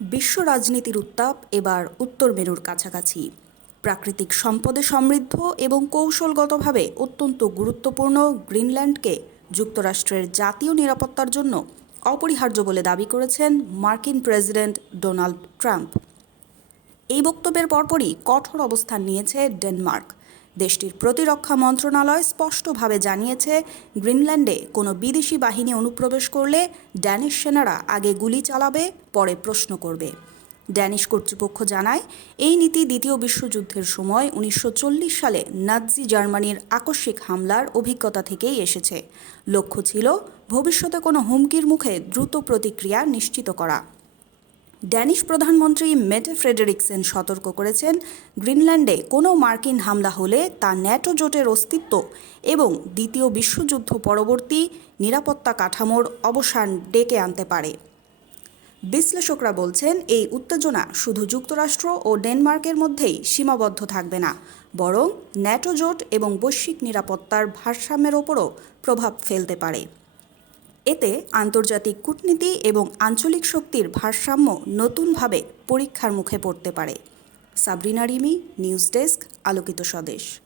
বিশ্ব রাজনীতির উত্তাপ এবার উত্তর মেরুর কাছাকাছি। প্রাকৃতিক সম্পদে সমৃদ্ধ এবং কৌশলগতভাবে অত্যন্ত গুরুত্বপূর্ণ গ্রিনল্যান্ডকে যুক্তরাষ্ট্রের জাতীয় নিরাপত্তার জন্য অপরিহার্য বলে দাবি করেছেন মার্কিন প্রেসিডেন্ট ডোনাল্ড ট্রাম্প। এই বক্তব্যের পরপরই কঠোর অবস্থান নিয়েছে ডেনমার্ক। দেশটির প্রতিরক্ষা মন্ত্রণালয় স্পষ্টভাবে জানিয়েছে, গ্রিনল্যান্ডে কোনো বিদেশি বাহিনী অনুপ্রবেশ করলে ড্যানিশ সেনারা আগে গুলি চালাবে, পরে প্রশ্ন করবে। ড্যানিশ কর্তৃপক্ষ জানায়, এই নীতি দ্বিতীয় বিশ্বযুদ্ধের সময় উনিশশো চল্লিশ সালে নাৎজি জার্মানির আকস্মিক হামলার অভিজ্ঞতা থেকেই এসেছে। লক্ষ্য ছিল, ভবিষ্যতে কোনো হুমকির মুখে দ্রুত প্রতিক্রিয়া নিশ্চিত করা। ড্যানিশ প্রধানমন্ত্রী মেটে ফ্রেডেরিকসেন সতর্ক করেছেন, গ্রিনল্যান্ডে কোনো মার্কিন হামলা হলে তা ন্যাটো জোটের অস্তিত্ব এবং দ্বিতীয় বিশ্বযুদ্ধ পরবর্তী নিরাপত্তা কাঠামোর অবসান ডেকে আনতে পারে। বিশ্লেষকরা বলছেন, এই উত্তেজনা শুধু যুক্তরাষ্ট্র ও ডেনমার্কের মধ্যেই সীমাবদ্ধ থাকবে না, বরং ন্যাটো জোট এবং বৈশ্বিক নিরাপত্তার ভারসাম্যের ওপরও প্রভাব ফেলতে পারে। এতে আন্তর্জাতিক কূটনীতি এবং আঞ্চলিক শক্তির ভারসাম্য নতুনভাবে পরীক্ষার মুখে পড়তে পারে। সাবরিনা রিমি, নিউজ ডেস্ক, আলোকিত স্বদেশ।